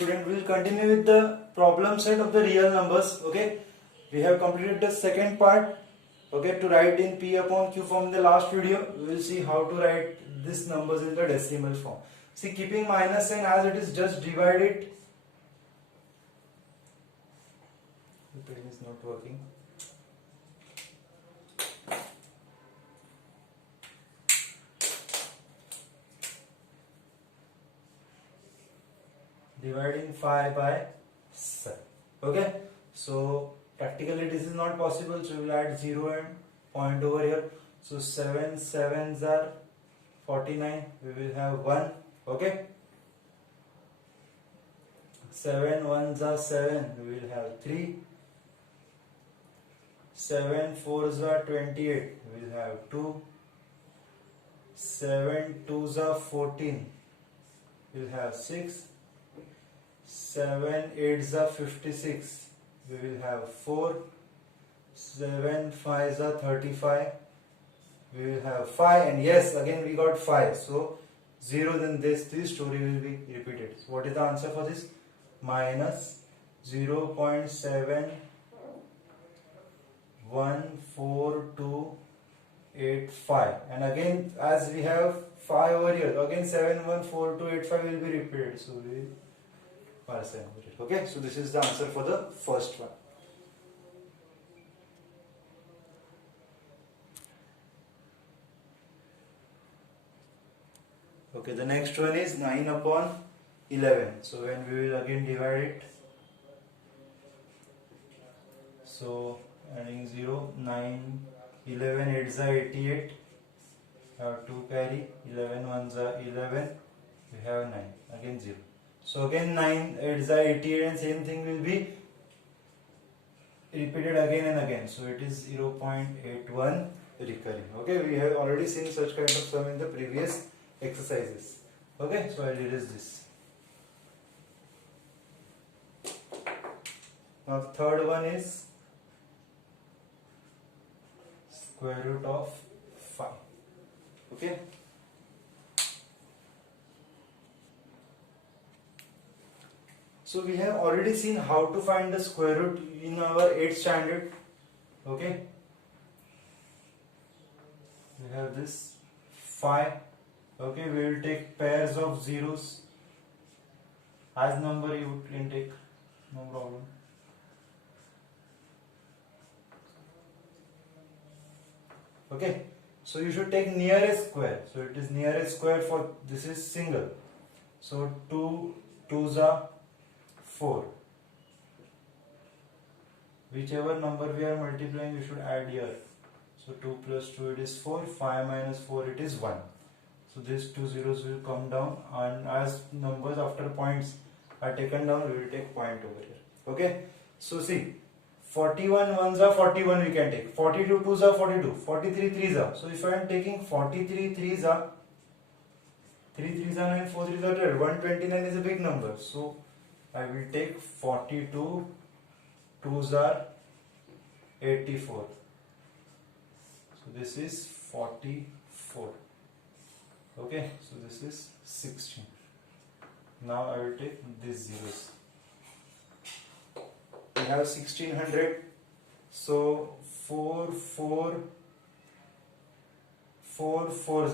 Student, we will continue with the problem set of the real numbers. Okay, we have completed the second part. Okay, to write in P upon Q form in the last video. We will see how to write these numbers in the decimal form. See, keeping minus sign as it is, just divide it. The pen is not working. Dividing 5 by 7. Okay, so practically this is not possible, so we will add 0 and point over here. So 7 sevens are 49. We will have 1. Okay, 7 ones are 7. We will have 3. 7 fours are 28. We will have 2. 7 twos are 14. We will have 6. 7 eights are 56. We will have 4. 7 fives are 35. We will have 5, and yes, again we got 5. So 0, then this story will be repeated. So what is the answer for this? Minus 0.714285. And again, as we have 5 over here, again 714285 will be repeated. So we will okay, so this is the answer for the first one. Okay, the next one is 9 upon 11. So when we will again divide it, so adding 0, 9, 11 8s are 88, have 2 carry, 11 1s are 11, we have 9, again 0. So again 9 8s are 88, and same thing will be repeated again and again. So it is 0.81 recurring. Okay, we have already seen such kind of sum in the previous exercises. Okay, so I'll erase this. Now the third one is square root of 5. Okay. So we have already seen how to find the square root in our 8th standard. Okay. We have this 5. Okay, we will take pairs of zeros. As number you can take, no problem. Okay, so you should take nearest square. So it is nearest square for this is single. So 2 2s are 4. Whichever number we are multiplying, we should add here. So 2 plus 2 it is 4, 5 minus 4 it is 1. So these two zeros will come down, and as numbers after points are taken down, we will take point over here. Okay, so see, 41 ones are 41 we can take, 42 twos are 42, 43 threes are. So if I am taking 43 threes are 3 threes are 9, 4 threes are 12, 129 is a big number. So I will take 42 twos are 84. So this is 44. Okay, so this is 16. Now I will take these zeros. We have 1600. So 4 fours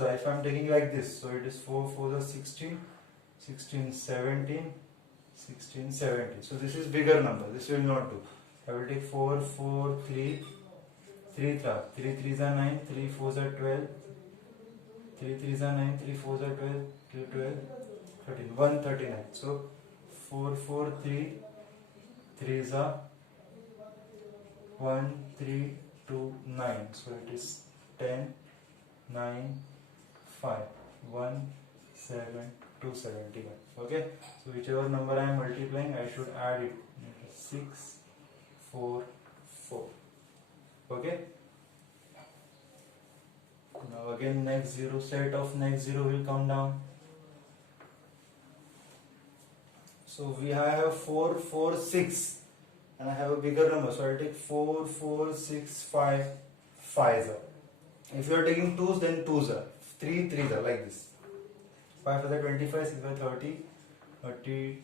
are, if I am taking like this, so it is 4 fours are 16, 16 17, 16 17. So this is bigger number. This will not do. I will take 4 4 3 3 threes are 9, 3 fours are 12, 3 threes are 9, 3 fours are 12, 3 12 13, 139. So 4 4 3 threes are 1 3 2 9. So it is 10 9 5 1 7 271. Okay, so whichever number I am multiplying, I should add it. 6 4 4. Okay, now again next zero, set of next zero will come down. So we have 4 4 6, and I have a bigger number, so I will take 4 4 6 5 5s are. If you are taking twos, then twos are 3 3s are like this. 5 for the 25, 6 by 30, 30,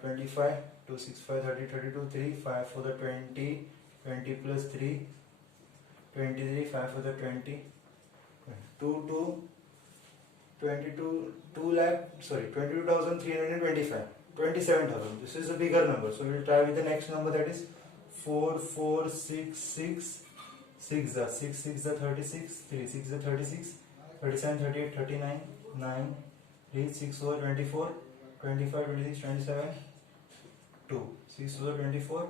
25, 2, 6, 5, 30, 32, 3, 5 for the 20, 20 plus 3, 23, 5 for the 20, 2, 22, 22,325, 27,000. This is a bigger number. So we'll try with the next number, that is 4, 4, 6, 6, 6 the 6, 6 the 36, 3, 6 the 36, 37, 38, 39, 9, 3, 6 over 24, 25, 26, 27, 2, 6 over 24,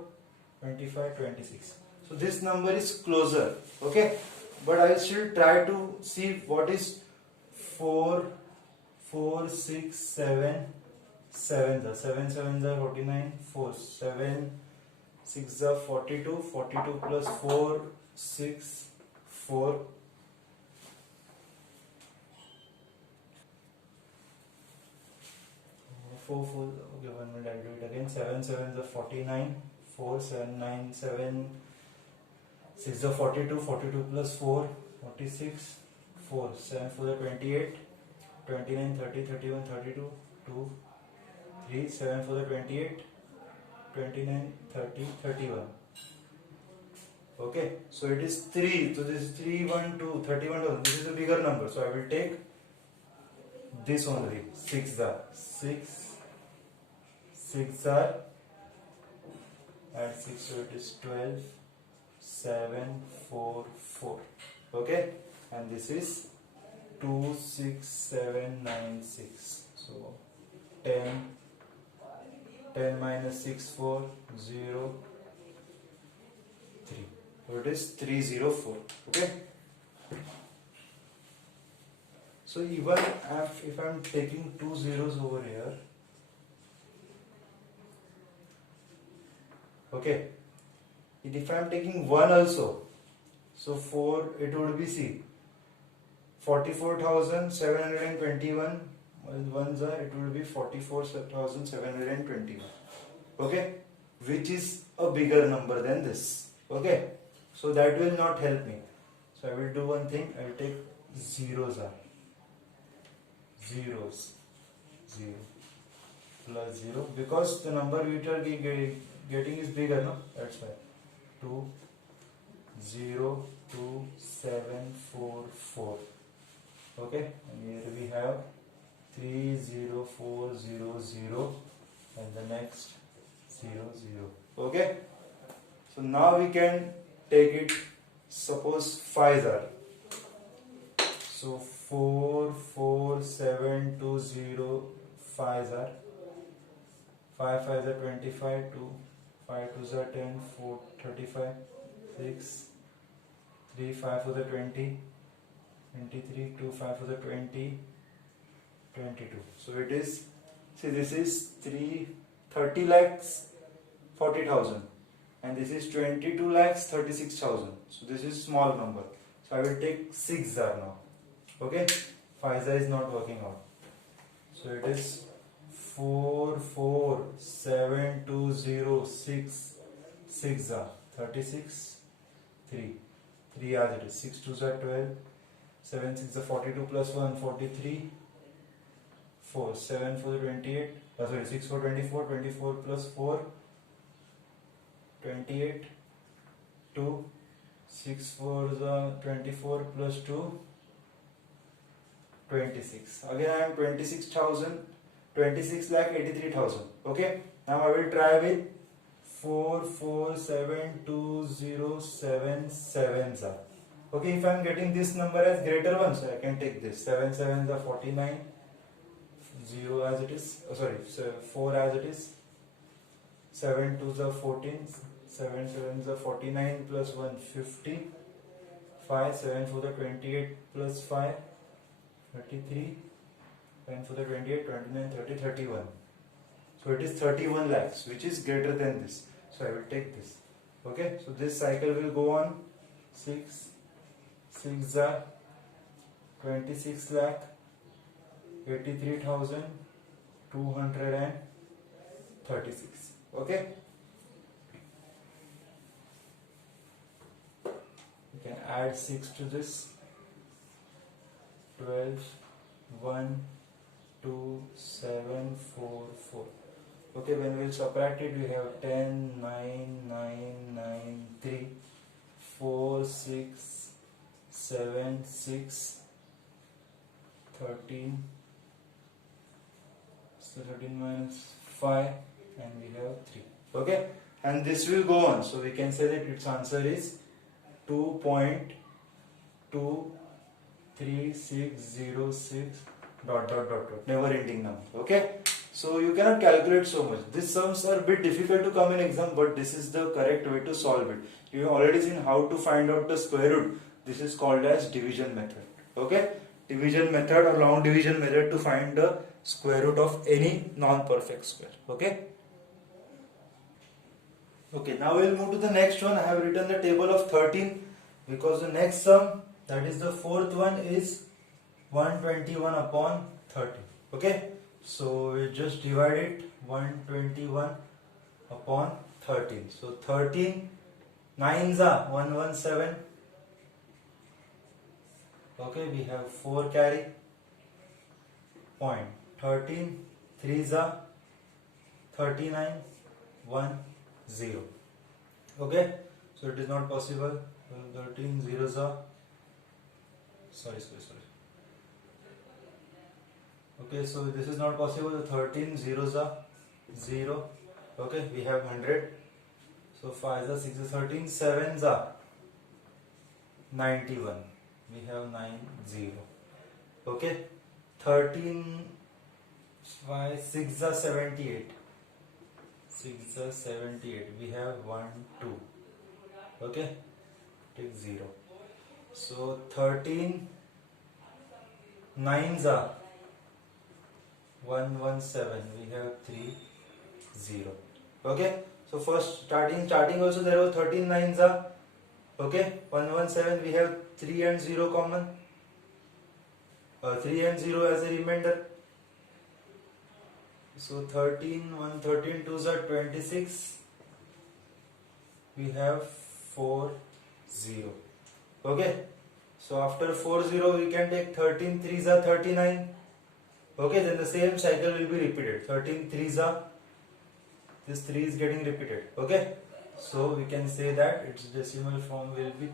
25, 26. So this number is closer, okay? But I will still try to see what is 4, 4, 6, 7, 7 the 7, 7 the 49, 4, 7, 6 the 42, 42 plus 4, 6, 4. 4, 4, okay, 1 minute, I'll do it again. 7, 7 the 49, 4, 7, 9, 7, 6 the 42, 42 plus 4, 46, 4, 7 for the 28, 29, 30, 31, 32, 2, 3, 7 for the 28, 29, 30, 31. Okay, so it is 3, so this is 3, 1, 2, 31, this is a bigger number, so I will take this only, 6 are 6, 6 are, add 6, so it is 12, 7, 4, 4, okay, and this is 2, 6, 7, 9, 6, so 10, 10 minus 6, 4, 0, 3, so it is 304, okay. So even if I am taking 2 zeros over here, okay, if I am taking 1 also, so 4, it would be C, 44,721, ones are, it will be 44,721, okay, which is a bigger number than this, okay. So that will not help me, so I will do one thing, I will take zeros are, zeros, 0 plus 0, because the number we are getting is bigger, no, that's why. 2, 0, 2, 7, 4, 4, okay, and here we have 3, 0, 4, 0, 0, and the next 0, 0, okay. So now we can take it, suppose 5s are, so 4, 4, 7, 2, 0, 5s are, 5 5s are 25, 2, 5 2s are 10, 4, 35, 6, 3, 5 for the 20, 23, 2, 5 for the 20, 22. So it is, see, this is 30 lakhs 40,000 and this is 22 lakhs 36,000. So this is small number. So I will take 6 zar now. Okay, 5 zar is not working out. So it is 4, 4, 7, 2, 0, 6, 6 zar 36, 3. 3 as it is. 6 2s are 12, 7 6 are 42 plus 1, 43, 4, 7 for the 28, sorry, 6 for 24, 24 plus 4, 28, 2, 6 for the 24 plus 2, 26. Again I am 26,000, 26 lakh 83,000. Okay, now I will try with 4, 4, 7, 2, 0, 7, 7s are. Okay, if I am getting this number as greater one, so I can take this. 7 7s are 49, 0 as it is, sorry, 4 as it is, 7 2s are 14, 7 7s are 49 plus 1, 50, 5, 7 for the 28 plus 5, 33, 10 for the 28, 29, 30, 31. So it is 31 lakhs, which is greater than this. So I will take this. Okay, so this cycle will go on. 6, 6 are 26 lakh 83,236. Okay, you can add 6 to this. 12, 1, 2, 7, 4, 4. Okay, when we'll subtract it, we have 10, 9, 9, 9, 3, 4, 6, 7, 6, 13. So 13 minus 5, and we have 3. Okay, and this will go on. So we can say that its answer is 2.23606 dot dot dot dot, never ending number. Okay, so you cannot calculate so much. These sums are a bit difficult to come in exam, but this is the correct way to solve it. You have already seen how to find out the square root. This is called as division method. Okay, division method or long division method to find the square root of any non-perfect square. Okay. Okay, now we'll move to the next one. I have written the table of 13 because the next sum, that is the fourth one, is 121 upon 30. Okay, so we just divide it 121 upon 13. So 13 9s are 117. Okay, we have 4 carry point. 13 3s are 39 1 0. Okay, so it is not possible. 13 zeros are sorry. Okay, so this is not possible. 13 zeros are 0. Okay, we have 100. So 5 are 6 are 13. 7s are 91. We have 90. Okay, 13 5 6 are 78. 6 are 78. We have 1 2. Okay, take 0. So 13 9s are 117. We have 3 0. Okay, so first starting also there were 13 9s are. Okay, 117. We have 3 and 0 common. 3 and 0 as a remainder. So 13 1 13 2s are 26. We have 4 0. Okay, so after 4 0 we can take 13 3s are 39. Okay, then the same cycle will be repeated. 13 3s are, this 3 is getting repeated. Okay, so we can say that its decimal form will be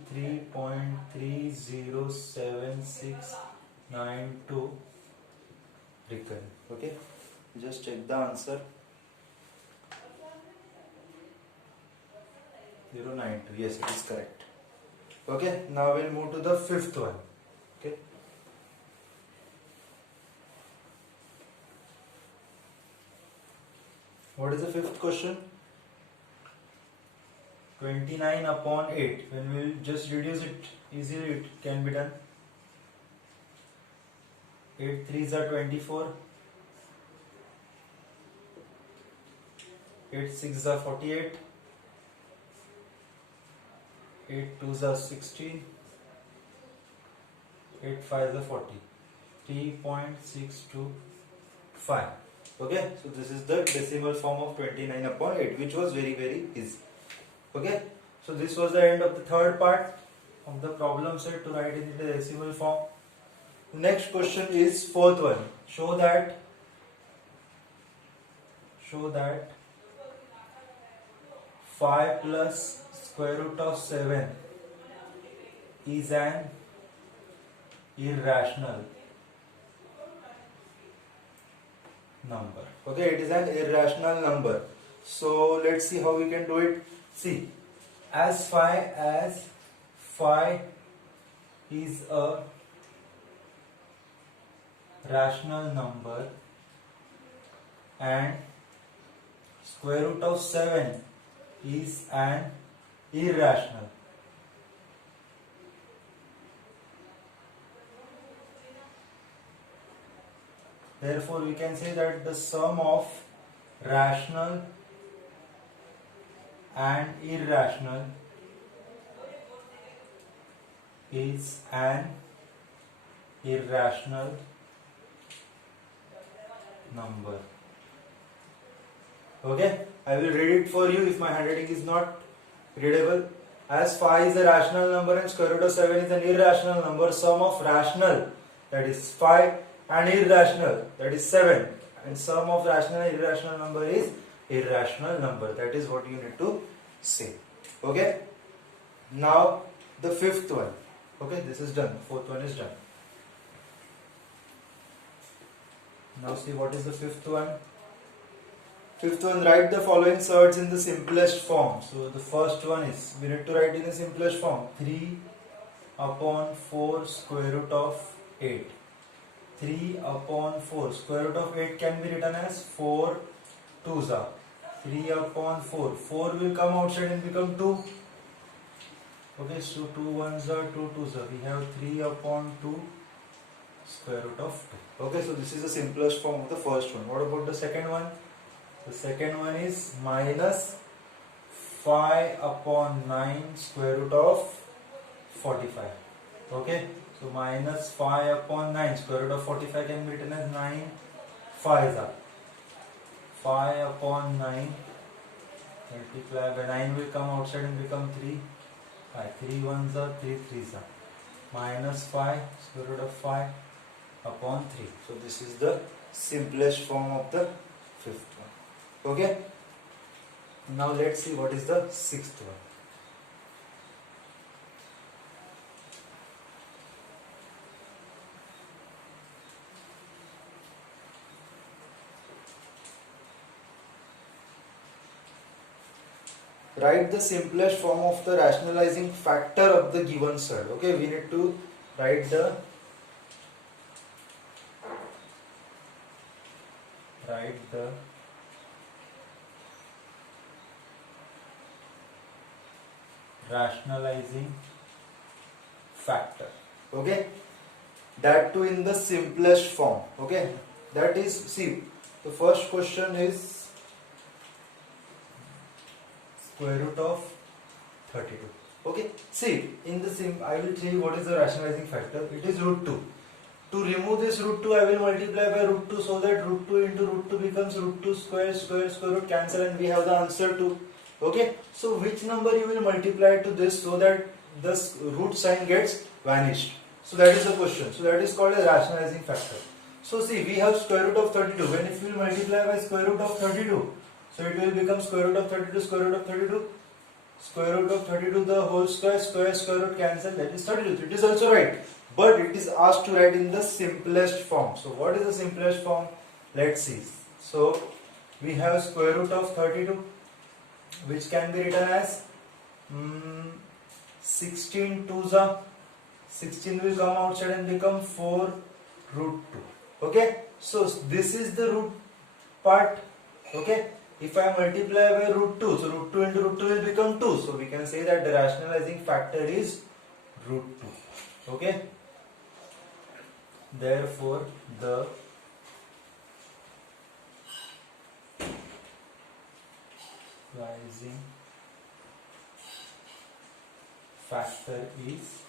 3.3076692 recurrent. Okay, just check the answer. 092. Yes, it is correct. Okay, now we'll move to the fifth one. Okay, what is the fifth question? 29 upon 8. When we will just reduce it easily, it can be done. 8 3s are 24. 8 6s are 48. 8 2s are 16. 8 5s are 40. 3.625. Okay, so this is the decimal form of 29 upon 8, which was very easy. Okay, so this was the end of the third part of the problem set to write it in the decimal form. Next question is fourth one. Show that 5 plus square root of 7 is an irrational number. Okay, it is an irrational number. So let's see how we can do it. See, as phi is a rational number and square root of 7 is an irrational. Therefore, we can say that the sum of rational and irrational is an irrational number. Okay, I will read it for you if my handwriting is not readable. As phi is a rational number and square root of 7 is an irrational number, sum of rational, that is phi, and irrational, that is 7, and sum of rational and irrational number is irrational number. That is what you need to say. Okay. Now the fifth one. Okay, this is done. Fourth one is done. Now see what is the fifth one. Fifth one, write the following surds in the simplest form. So the first one is, we need to write in the simplest form, 3 upon 4 square root of 8. 3 upon 4 square root of 8 can be written as 4 2s are 3 upon 4. 4 will come outside and become 2. Okay, so 2 1s are 2 2s are. We have 3 upon 2 square root of 2. Okay, so this is the simplest form of the first one. What about the second one? The second one is minus 5 upon 9 square root of 45. Okay, so minus 5 upon 9 square root of 45 can be written as 9 5s are 5 upon 9 multiply by 9 will come outside and become 3. 3 1s are 3 3s are minus 5 square root of 5 upon 3. So this is the simplest form of the fifth one. Okay. Now let's see what is the sixth one. Write the simplest form of the rationalizing factor of the given surd. Okay, we need to write the rationalizing factor. Okay, that too in the simplest form. Okay, that is, see, the first question is square root of 32. Okay, see, in the I will tell you what is the rationalizing factor. It is root 2. To remove this root 2, I will multiply by root 2, so that root 2 into root 2 becomes root 2 square root cancel, and we have the answer 2. Okay, so which number you will multiply to this so that this root sign gets vanished? So that is the question. So that is called a rationalizing factor. So see, we have square root of 32. When if we will multiply by square root of 32, so it will become square root of 32 square root of 32. Square root of 32 the whole square root cancel, that is 32. It is also right, but it is asked to write in the simplest form. So what is the simplest form? Let's see. So we have square root of 32, which can be written as 16 2s are 16 will come outside and become 4 root 2. Okay, so this is the root part. Okay, if I multiply by root 2, so root 2 into root 2 will become 2. So we can say that the rationalizing factor is root 2. Okay, therefore the rationalizing factor is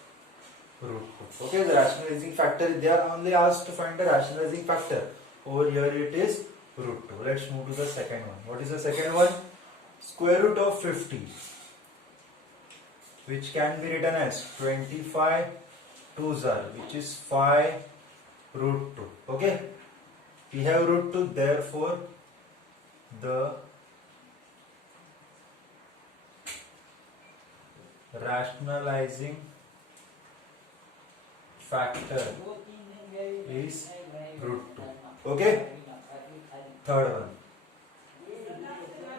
root 2. Okay, the rationalizing factor, they are only asked to find the rationalizing factor. Over here it is root 2. Let's move to the second one. What is the second one? Square root of 50, which can be written as 25 2s are, which is 5 root 2. Okay, we have root 2, therefore the rationalizing factor is root 2. Okay, third one.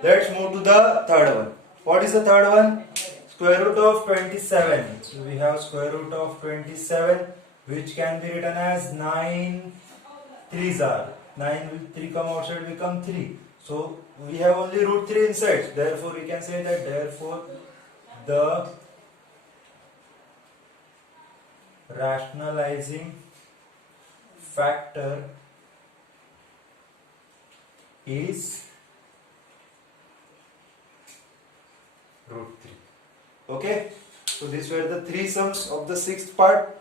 Let's move to the third one. What is the third one? Square root of 27. So we have square root of 27, which can be written as 9 3s are. 9 will 3 come outside, become 3. So we have only root 3 inside. Therefore we can say that therefore the rationalizing factor is root 3. Okay, so these were the 3 sums of the sixth part.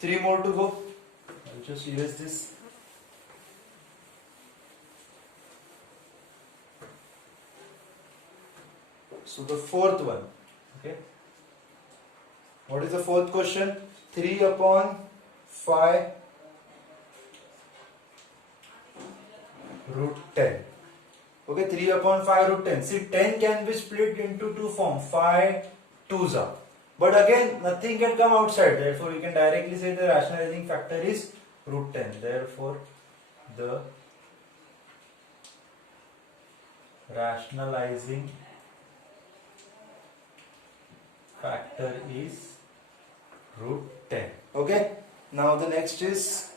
3 more to go. I'll just erase this. So the fourth one. Okay, what is the fourth question? 3 upon 5 root 10. Okay, 3 upon 5 root 10. See, 10 can be split into two forms, 5 2s are. But again, nothing can come outside. Therefore, we can directly say the rationalizing factor is root 10. Therefore, the rationalizing factor is root 10. Okay. Now the next is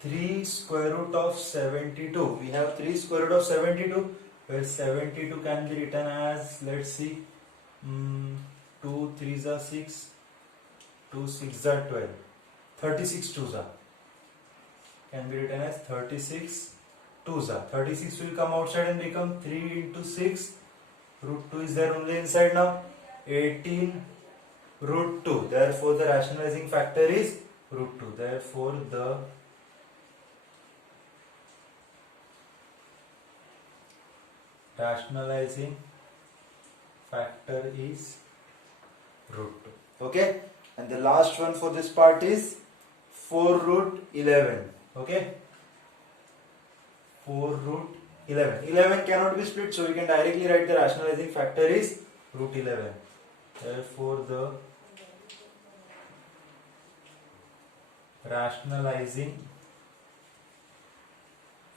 3 square root of 72. We have 3 square root of 72, where 72 can be written as, let's see, 2 3s are 6, 2 6s are 12, 36 2s are, can be written as 36 2s are. 36 will come outside and become 3 into 6, root 2 is there only inside now, 18 root 2. Therefore, the rationalizing factor is root 2. Therefore, the rationalizing factor is root 2. Okay, and the last one for this part is 4 root 11. Okay, 4 root 11. 11 cannot be split, so we can directly write the rationalizing factor is root 11. Therefore, the rationalizing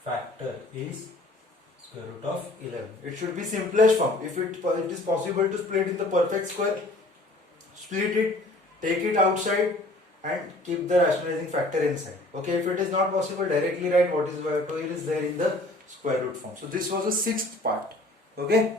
factor is square root of 11. It should be simplest form. If it is possible to split in the perfect square, split it, take it outside and keep the rationalizing factor inside. Okay, if it is not possible, directly write what is there in the square root form. So this was the 6th part. Okay.